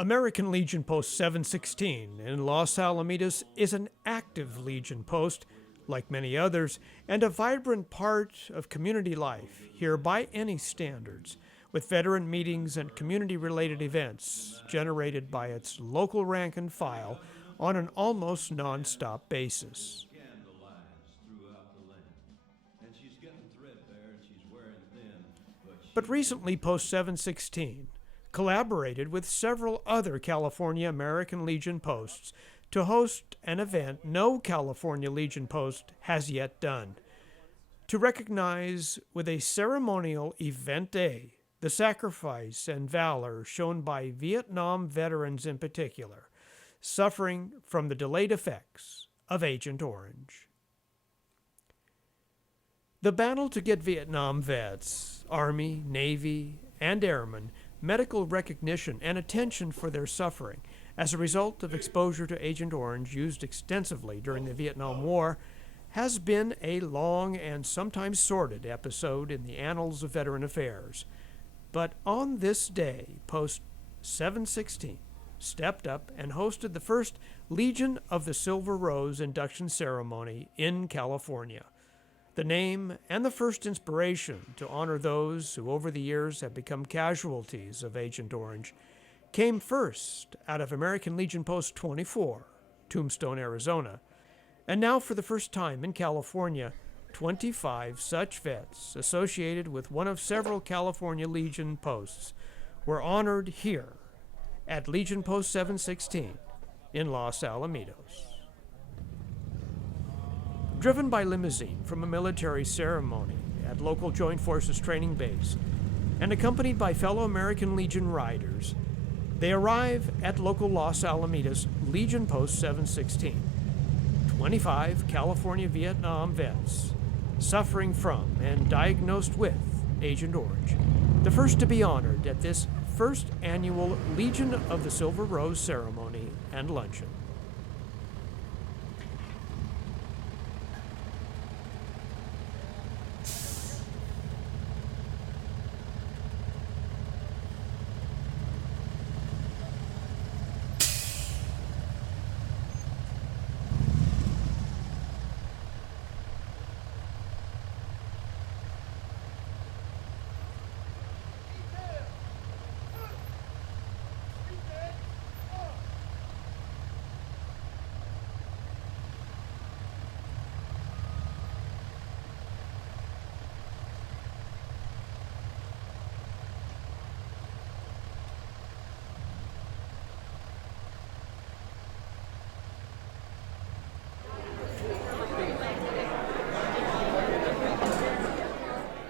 American Legion Post 716 in Los Alamitos is an active Legion post, like many others, and a vibrant part of community life here by any standards, with veteran meetings and community-related events generated by its local rank and file on an almost non-stop basis. But recently, Post 716 collaborated with several other California American Legion posts to host an event no California Legion post has yet done, to recognize with a ceremonial event day the sacrifice and valor shown by Vietnam veterans in particular, suffering from the delayed effects of Agent Orange. The battle to get Vietnam vets, Army, Navy, and Airmen medical recognition and attention for their suffering as a result of exposure to Agent Orange used extensively during the Vietnam War has been a long and sometimes sordid episode in the annals of veteran affairs. But on this day, Post 716 stepped up and hosted the first Legion of the Silver Rose induction ceremony in California. The name and the first inspiration to honor those who over the years have become casualties of Agent Orange came first out of American Legion Post 24, Tombstone, Arizona. And now for the first time in California, 25 such vets associated with one of several California Legion posts were honored here at Legion Post 716 in Los Alamitos. Driven by limousine from a military ceremony at local Joint Forces training base and accompanied by fellow American Legion riders, they arrive at local Los Alamitos Legion Post 716. 25 California Vietnam vets suffering from and diagnosed with Agent Orange, the first to be honored at this first annual Legion of the Silver Rose ceremony and luncheon.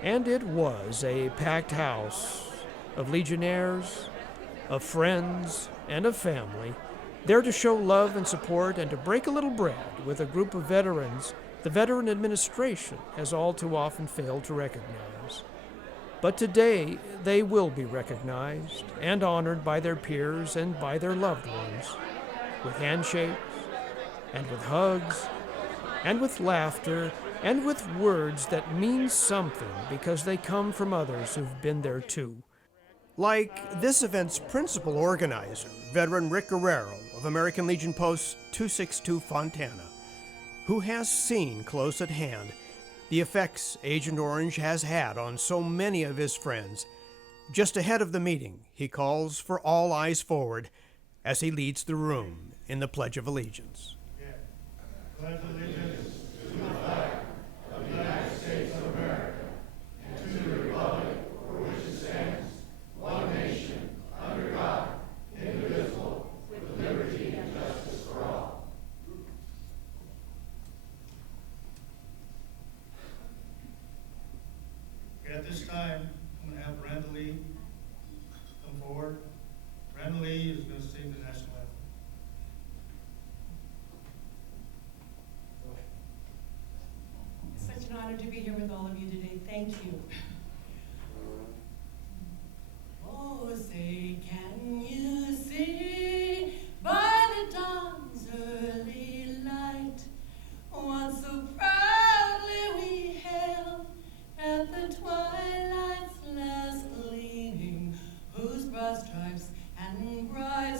And it was a packed house of Legionnaires, of friends, and of family, there to show love and support and to break a little bread with a group of veterans the Veteran Administration has all too often failed to recognize. But today, they will be recognized and honored by their peers and by their loved ones, with handshakes, and with hugs, and with laughter, and with words that mean something because they come from others who've been there too. Like this event's principal organizer, veteran Rick Guerrero of American Legion Post 262 Fontana, who has seen close at hand the effects Agent Orange has had on so many of his friends. Just ahead of the meeting, he calls for all eyes forward as he leads the room in the Pledge of Allegiance. Pledge allegiance to the flag of the United States of America and to the republic for which it stands, one nation, under God, indivisible, with liberty and justice for all. At this time, I'm going to have Randall Lee come forward. Randall Lee is going to sing the national anthem. It's such an honor to be here with all of you today. Thank you. Oh, say, can you see by the dawn's early light what so proudly we hailed at the twilight's last gleaming, whose broad stripes and bright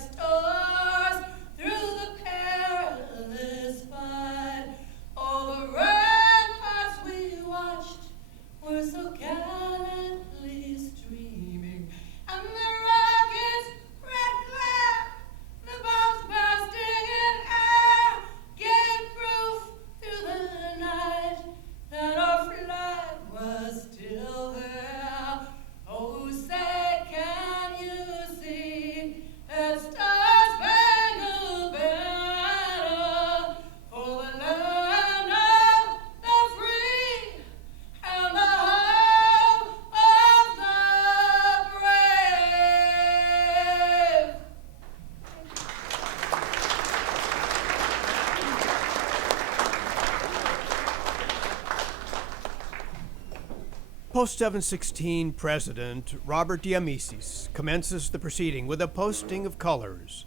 Post 716 President Robert Diamisis commences the proceeding with a posting of colors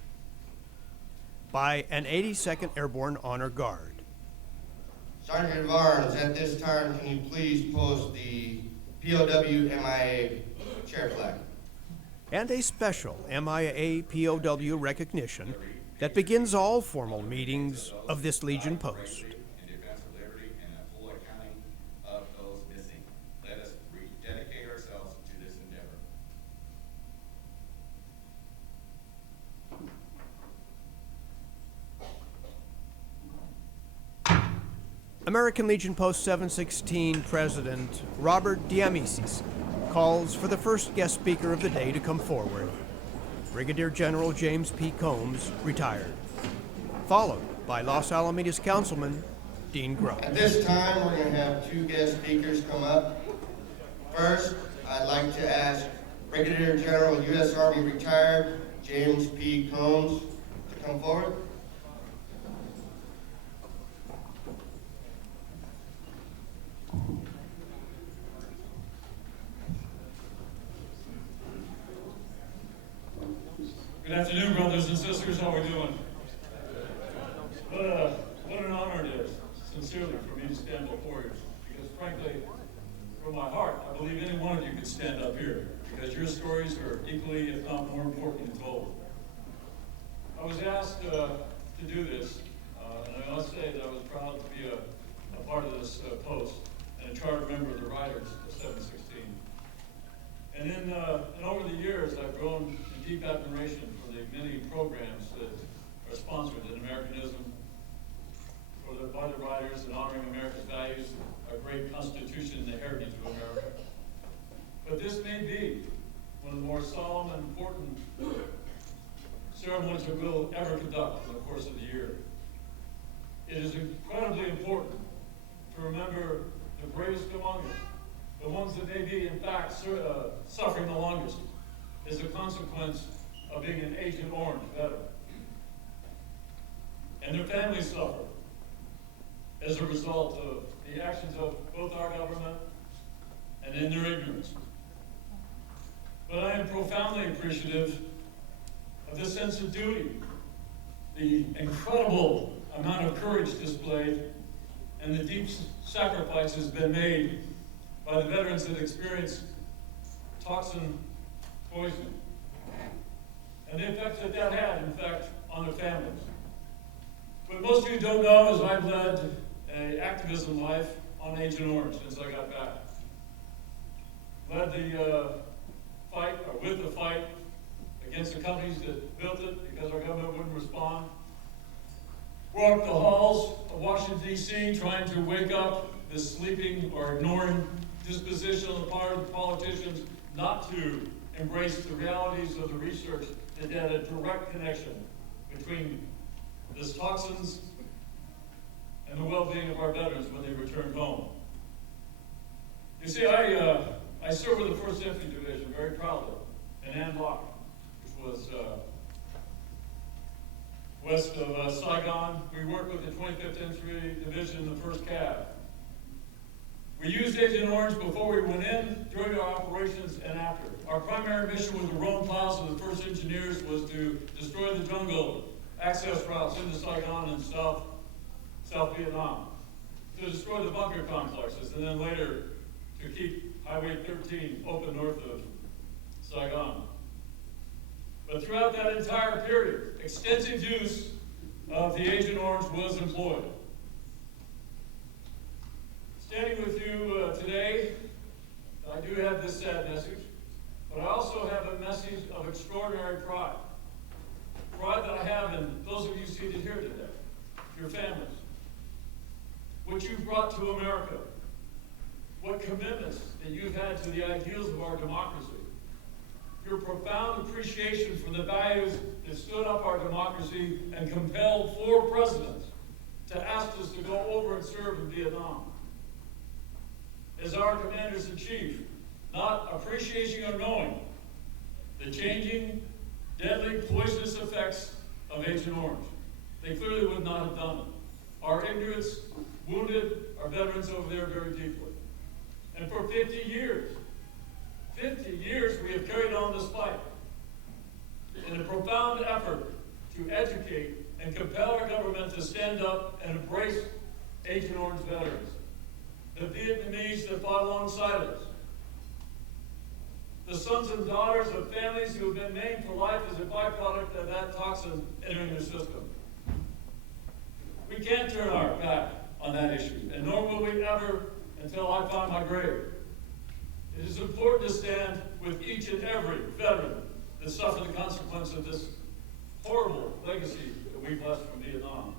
by an 82nd Airborne Honor Guard. Sergeant of Arms, at this time, can you please post the POW MIA chair flag? And a special MIA POW recognition that begins all formal meetings of this Legion post. In defense of liberty and a full accounting of those missing. Let us rededicate ourselves to this endeavor. American Legion Post 716 President Robert Diamisis calls for the first guest speaker of the day to come forward, Brigadier General James P. Combs, retired, followed by Los Alamitos Councilman Dean Gross. At this time, we're going to have two guest speakers come up. First, I'd like to ask Brigadier General U.S. Army retired James P. Combs to come forward. Good afternoon, brothers and sisters. How are we doing? What an honor it is, sincerely, for me to stand before you. Because frankly, from my heart, I believe any one of you could stand up here. Because your stories are equally, if not more important, told. I was asked to do this, and I must say that I was proud to be a part of this post and a charter member of the Riders of 716. And over the years, I've grown in deep admiration for the many programs that are sponsored in Americanism, by the Riders, and honoring America's values, our great Constitution, and the heritage of America. But this may be one of the more solemn and important ceremonies that we'll ever conduct in the course of the year. It is incredibly important to remember the bravest among us, the ones that may be, in fact, suffering the longest, as a consequence of being an Agent Orange veteran. And their families suffer as a result of the actions of both our government and in their ignorance. But I am profoundly appreciative of this sense of duty, the incredible amount of courage displayed, and the deep sacrifices been made by the veterans that experienced toxin poisoning, and the effects that that had, in fact, on their families. What most of you don't know is I've led an activism life on Agent Orange since I got back. Led the fight, or with the fight, against the companies that built it because our government wouldn't respond. Walked the halls of Washington, D.C., trying to wake up this sleeping or ignoring disposition on the part of the politicians not to embrace the realities of the research that had a direct connection between these toxins and the well-being of our veterans when they returned home. You see, I served with the 1st Infantry Division very proudly in An Loc, which was west of Saigon. We worked with the 25th Infantry Division in the 1st Cav. We used Agent Orange before we went in, during our operations, and after. Our primary mission with the Rome Plaza of the 1st Engineers was to destroy the jungle access routes into Saigon and South Vietnam, to destroy the bunker complexes, and then later to keep Highway 13 open north of Saigon. But throughout that entire period, extensive use of the Agent Orange was employed. Standing with you today, I do have this sad message, but I also have a message of extraordinary pride. Pride that I have in those of you seated here today, your families, what you've brought to America, what commitments that you've had to the ideals of our democracy, your profound appreciation for the values that stood up our democracy and compelled 4 presidents to ask us to go over and serve in Vietnam. As our commanders-in-chief, not appreciating or knowing the changing, deadly, poisonous effects of Agent Orange. They clearly would not have done it. Our ignorance wounded our veterans over there very deeply. And for 50 years we have carried on this fight in a profound effort to educate and compel our government to stand up and embrace Agent Orange veterans, the Vietnamese that fought alongside us, the sons and daughters of families who have been maimed for life as a byproduct of that toxin entering their system. We can't turn our back on that issue, and nor will we ever until I find my grave. It is important to stand with each and every veteran that suffered the consequence of this horrible legacy that we've left from Vietnam.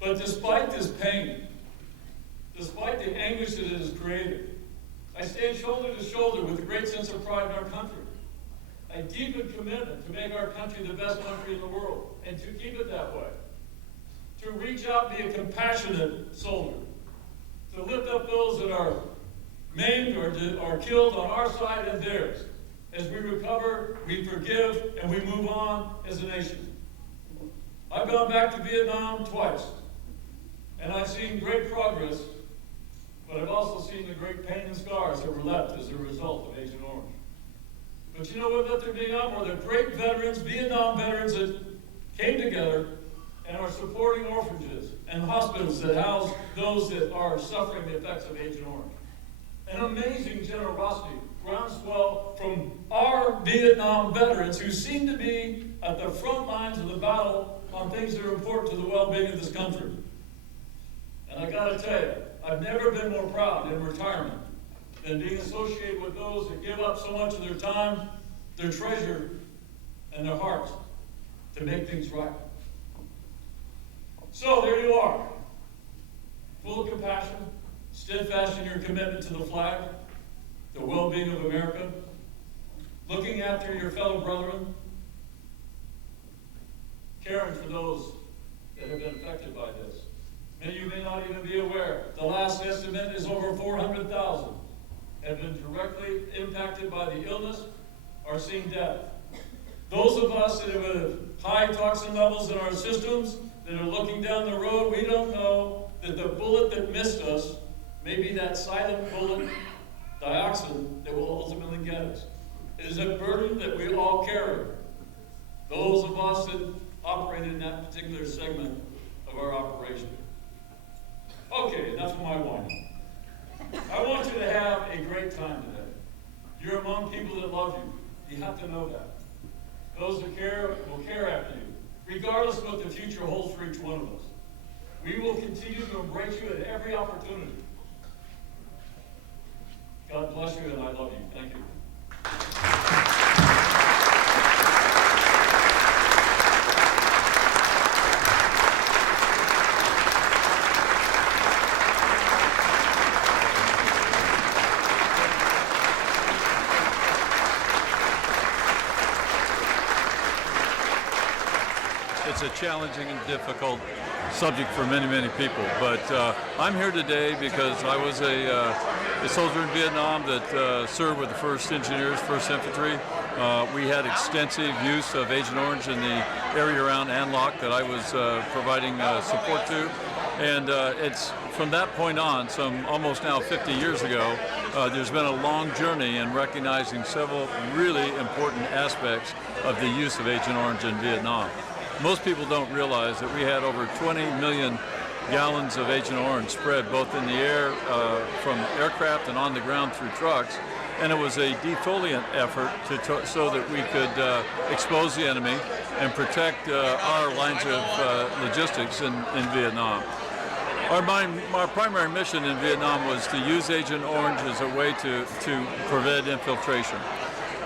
But despite this pain, despite the anguish that it has created, I stand shoulder to shoulder with a great sense of pride in our country, a deepened commitment to make our country the best country in the world, and to keep it that way, to reach out and be a compassionate soldier, to lift up those that are maimed or killed on our side and theirs. As we recover, we forgive, and we move on as a nation. I've gone back to Vietnam twice, and I've seen great progress, but I've also seen the great pain and scars that were left as a result of Agent Orange. But you know what left them Vietnam? Were the great veterans, Vietnam veterans that came together and are supporting orphanages and hospitals that house those that are suffering the effects of Agent Orange. An amazing generosity, groundswell from our Vietnam veterans who seem to be at the front lines of the battle on things that are important to the well-being of this country. And I gotta tell you, I've never been more proud in retirement than being associated with those that give up so much of their time, their treasure, and their hearts to make things right. So there you are, full of compassion, steadfast in your commitment to the flag, the well-being of America, looking after your fellow brethren, caring for those that have been affected by this. Many of you may not even be aware, the last estimate is over 400,000 have been directly impacted by the illness or seen death. Those of us that have high toxin levels in our systems, that are looking down the road, we don't know that the bullet that missed us may be that silent bullet, dioxin, that will ultimately get us. It is a burden that we all carry. Those of us that operate in that particular segment of our operation. Okay, enough of my whining. I want you to have a great time today. You're among people that love you. You have to know that. Those that care will care after you, regardless of what the future holds for each one of us. We will continue to embrace you at every opportunity. God bless you, and I love you. Thank you. It's a challenging and difficult subject for many, many people. But I'm here today because I was a soldier in Vietnam that served with the 1st Engineers, 1st Infantry. We had extensive use of Agent Orange in the area around An Loc that I was providing support to. And it's from that point on, some almost now 50 years ago, there's been a long journey in recognizing several really important aspects of the use of Agent Orange in Vietnam. Most people don't realize that we had over 20 million gallons of Agent Orange spread both in the air from aircraft and on the ground through trucks. And it was a defoliant effort so that we could expose the enemy and protect our lines of logistics in Vietnam. Our primary mission in Vietnam was to use Agent Orange as a way to prevent infiltration.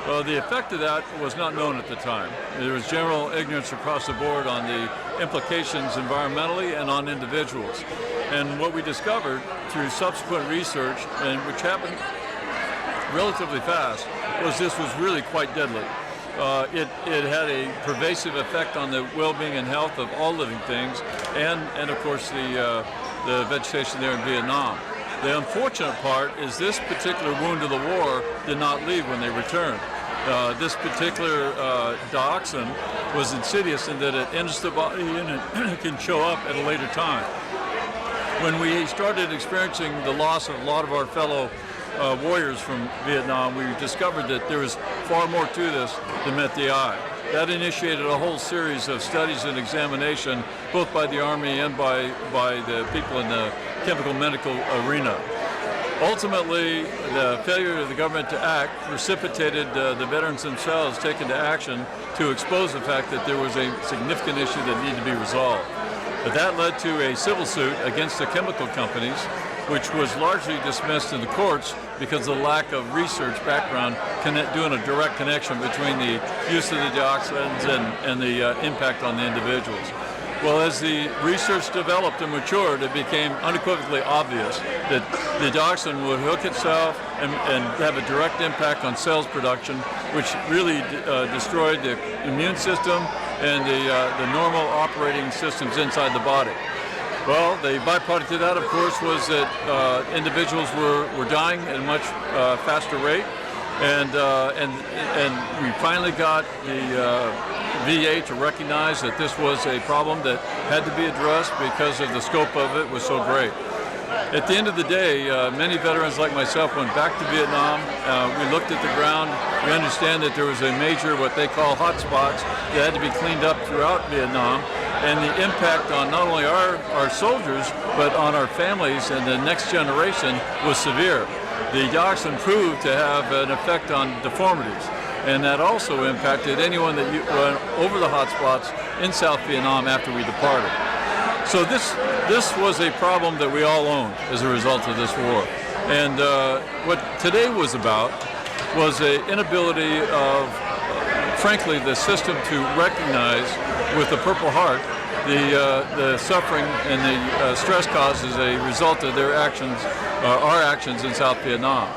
Well, the effect of that was not known at the time. There was general ignorance across the board on the implications environmentally and on individuals. And what we discovered through subsequent research, and which happened relatively fast, was this was really quite deadly. It had a pervasive effect on the well-being and health of all living things, and of course the vegetation there in Vietnam. The unfortunate part is this particular wound of the war did not leave when they returned. This particular dioxin was insidious in that it enters the body and it can show up at a later time. when we started experiencing the loss of a lot of our fellow warriors from Vietnam, we discovered that there was far more to this than met the eye. That initiated a whole series of studies and examination, both by the Army and by the people in the chemical medical arena. Ultimately, the failure of the government to act precipitated the veterans themselves taking to action to expose the fact that there was a significant issue that needed to be resolved. But that led to a civil suit against the chemical companies, which was largely dismissed in the courts because of the lack of research background doing a direct connection between the use of the dioxins and the impact on the individuals. Well, as the research developed and matured, it became unequivocally obvious that the dioxin would hook itself and have a direct impact on cells production, which really destroyed the immune system and the normal operating systems inside the body. Well, the byproduct of that, of course, was that individuals were dying at a much faster rate, and we finally got the VA to recognize that this was a problem that had to be addressed because of the scope of it was so great. At the end of the day, many veterans like myself went back to Vietnam. We looked at the ground. We understand that there was a major, what they call hot spots, that had to be cleaned up throughout Vietnam. And the impact on not only our soldiers, but on our families and the next generation was severe. The dioxin proved to have an effect on deformities. And that also impacted anyone that went over the hot spots in South Vietnam after we departed. So this was a problem that we all owned as a result of this war. And what today was about was an inability of, frankly, the system to recognize with the Purple Heart the suffering and the stress caused as a result of their actions, our actions in South Vietnam.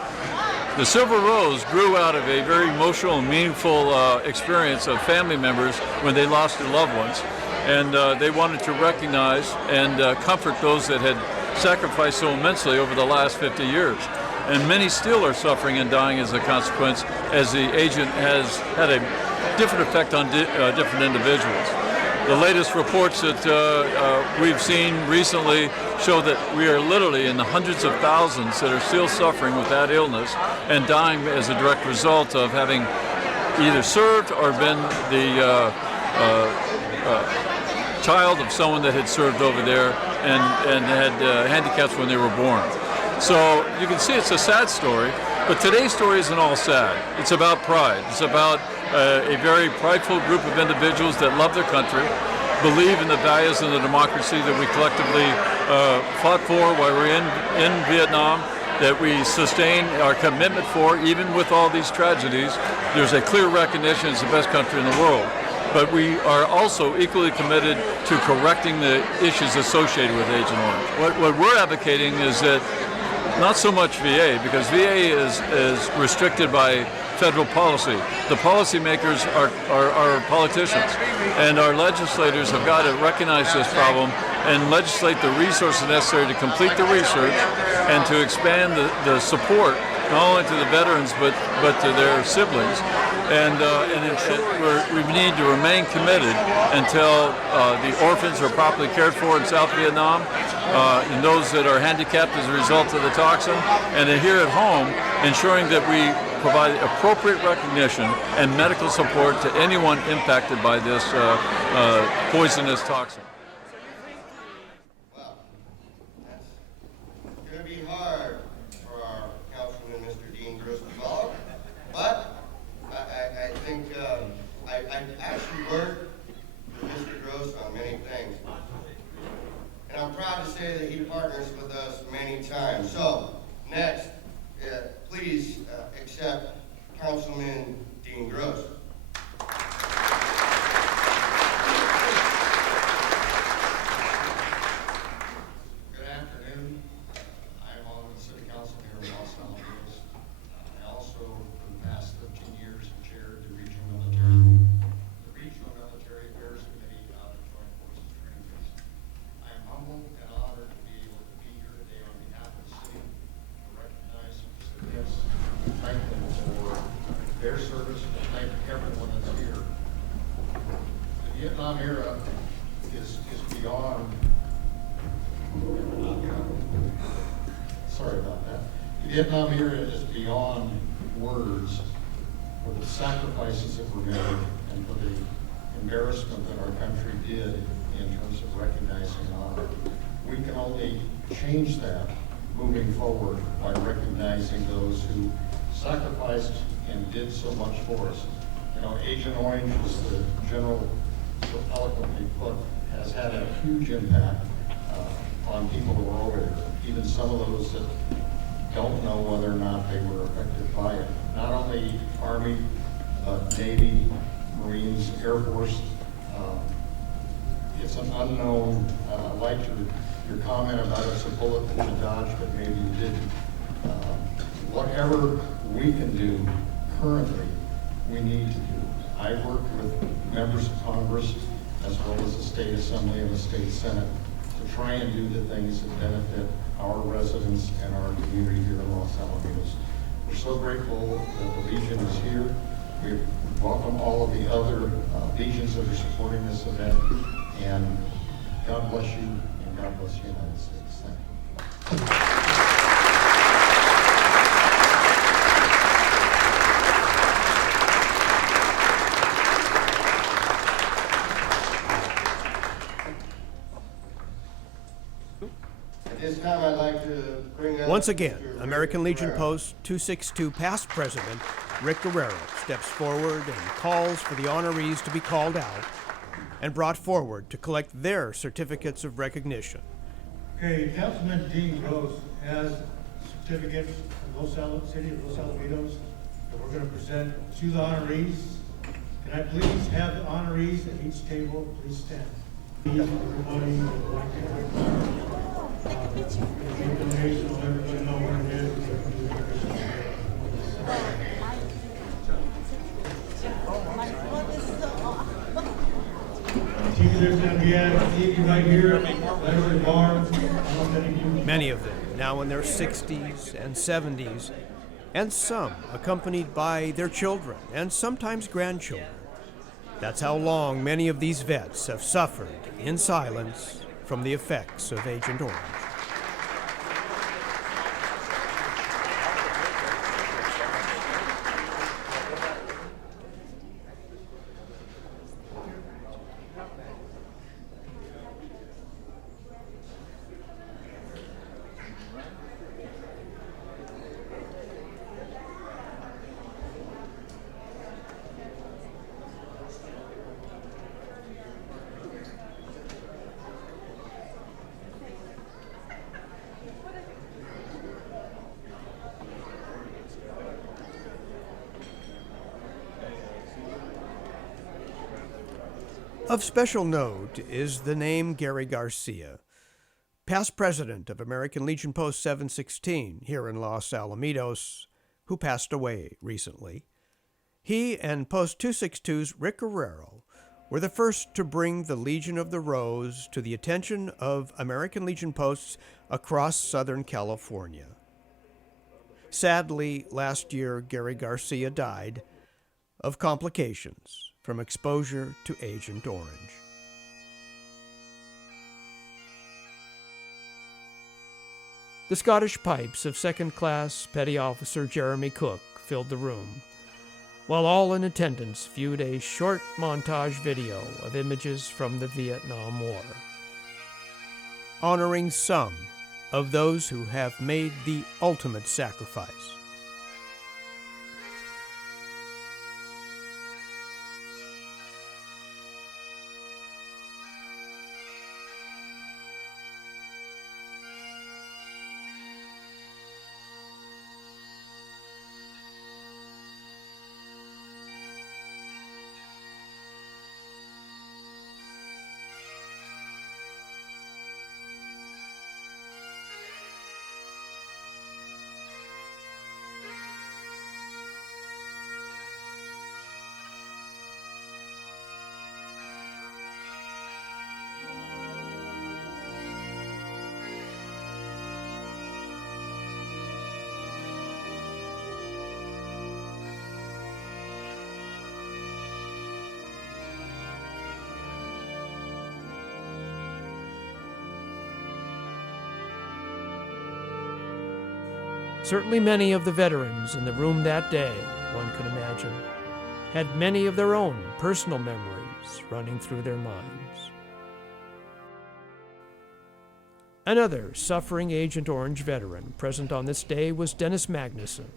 The Silver Rose grew out of a very emotional and meaningful experience of family members when they lost their loved ones. And they wanted to recognize and comfort those that had sacrificed so immensely over the last 50 years. And many still are suffering and dying as a consequence, as the agent has had a different effect on different individuals. The latest reports that we've seen recently show that we are literally in the hundreds of thousands that are still suffering with that illness and dying as a direct result of having either served or been the child of someone that had served over there and had handicaps when they were born. So you can see it's a sad story, but today's story isn't all sad. It's about pride. It's about a very prideful group of individuals that love their country, believe in the values and the democracy that we collectively fought for while we were in Vietnam, that we sustain our commitment for, even with all these tragedies. There's a clear recognition it's the best country in the world. But we are also equally committed to correcting the issues associated with Agent Orange. What we're advocating is that not so much VA, because VA is restricted by federal policy. The policymakers are politicians, and our legislators have got to recognize this problem and legislate the resources necessary to complete the research and to expand the support not only to the veterans but to their siblings. And we need to remain committed until the orphans are properly cared for in South Vietnam, and those that are handicapped as a result of the toxin, and then here at home, ensuring that we provide appropriate recognition and medical support to anyone impacted by this poisonous toxin. Well, that's going to be hard for our Councilman, Mr. Dean Gross, to follow, but I think I've actually worked with Mr. Gross on many things, and I'm proud to say that he partners with us many times. So, next, please accept Councilman Dean Gross. Good afternoon. I'm on the City Council here in Los Alamos. I also, for the past 13 years, chaired the Regional Military Affairs Committee out of Joint Forces Training Base. I am humbled and honored to be able to be here today on behalf of the city to recognize the recipients, thank them for their service, and thank everyone that's here. The Vietnam era is beyond Sorry about that. The Vietnam era is beyond words for the sacrifices that were made and for the embarrassment that our country did in terms of recognizing honor. We can only change that moving forward by recognizing those who sacrificed and did so much for us. You know, Agent Orange, as the general so eloquently put, has had a huge impact on people who are over there, even some of those that don't know whether or not they were affected by it. Not only Army, but Navy, Marines, Air Force. It's an unknown. I liked your comment about it's a bullet that you dodged, but maybe you didn't. Whatever we can do currently, we need to do. I worked with members of Congress as well as the State Assembly and the State Senate to try and do the things that benefit our residents and our community here in Los Alamitos. We're so grateful that the Legion is here. We welcome all of the other legions that are supporting this event. And God bless you, and God bless the United States. Thank you. At this time, I'd like to bring up Once again, Mr. American Rick Legion Guerrero. Post 262 past president Rick Guerrero steps forward and calls for the honorees to be called out and brought forward to collect their certificates of recognition. Okay, Councilman Dean Rose has certificates from City of Los Alamitos that we're going to present to the honorees. Can I please have the honorees at each table please stand? Everybody, donation, let everybody know where it is. TV, there's going to be a TV right here, Larry Barr. Many of them now in their 60s and 70s, and some accompanied by their children and sometimes grandchildren. That's how long many of these vets have suffered in silence from the effects of Agent Orange. Of special note is the name Gary Garcia, past president of American Legion Post 716 here in Los Alamitos, who passed away recently. He and Post 262's Rick Guerrero were the first to bring the Legion of the Rose to the attention of American Legion posts across Southern California. Sadly, last year, Gary Garcia died of complications from exposure to Agent Orange. The Scottish pipes of Second Class Petty Officer Jeremy Cook filled the room, while all in attendance viewed a short montage video of images from the Vietnam War, honoring some of those who have made the ultimate sacrifice. Certainly many of the veterans in the room that day, one can imagine, had many of their own personal memories running through their minds. Another suffering Agent Orange veteran present on this day was Dennis Magnuson.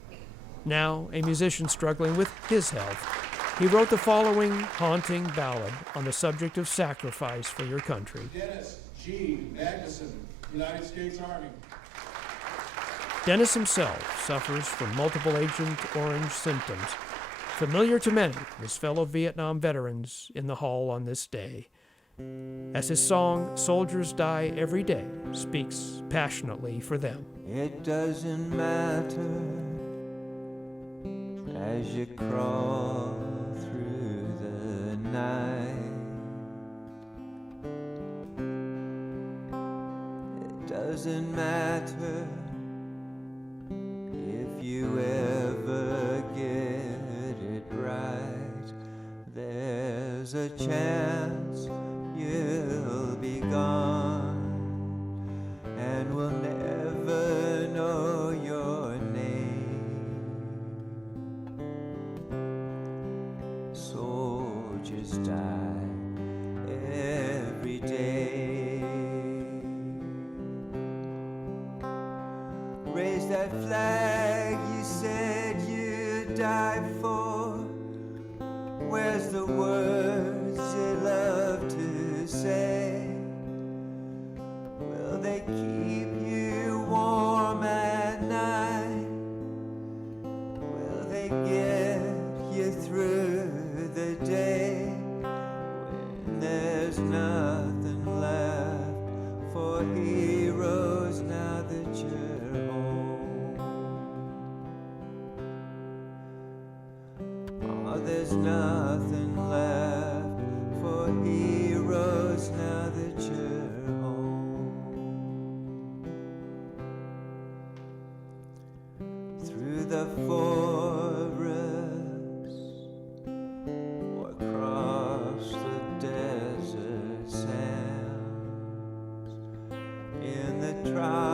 Now a musician struggling with his health, he wrote the following haunting ballad on the subject of sacrifice for your country. Dennis G. Magnuson, United States Army. Dennis himself suffers from multiple Agent Orange symptoms, familiar to many of his fellow Vietnam veterans in the hall on this day, as his song, Soldiers Die Every Day, speaks passionately for them. It doesn't matter as you crawl through the night. It doesn't matter if you ever get it right. There's a chance you'll be gone and we'll never know your name. Soldiers die every day. Raise that flag you said you'd die for. Where's the words you love to say? Will they keep you warm at night? Will they get you through the day when there's nothing left for heroes now that you're home? Oh, there's nothing left for heroes now that you're home. Through the forest or across the desert sands, in the trial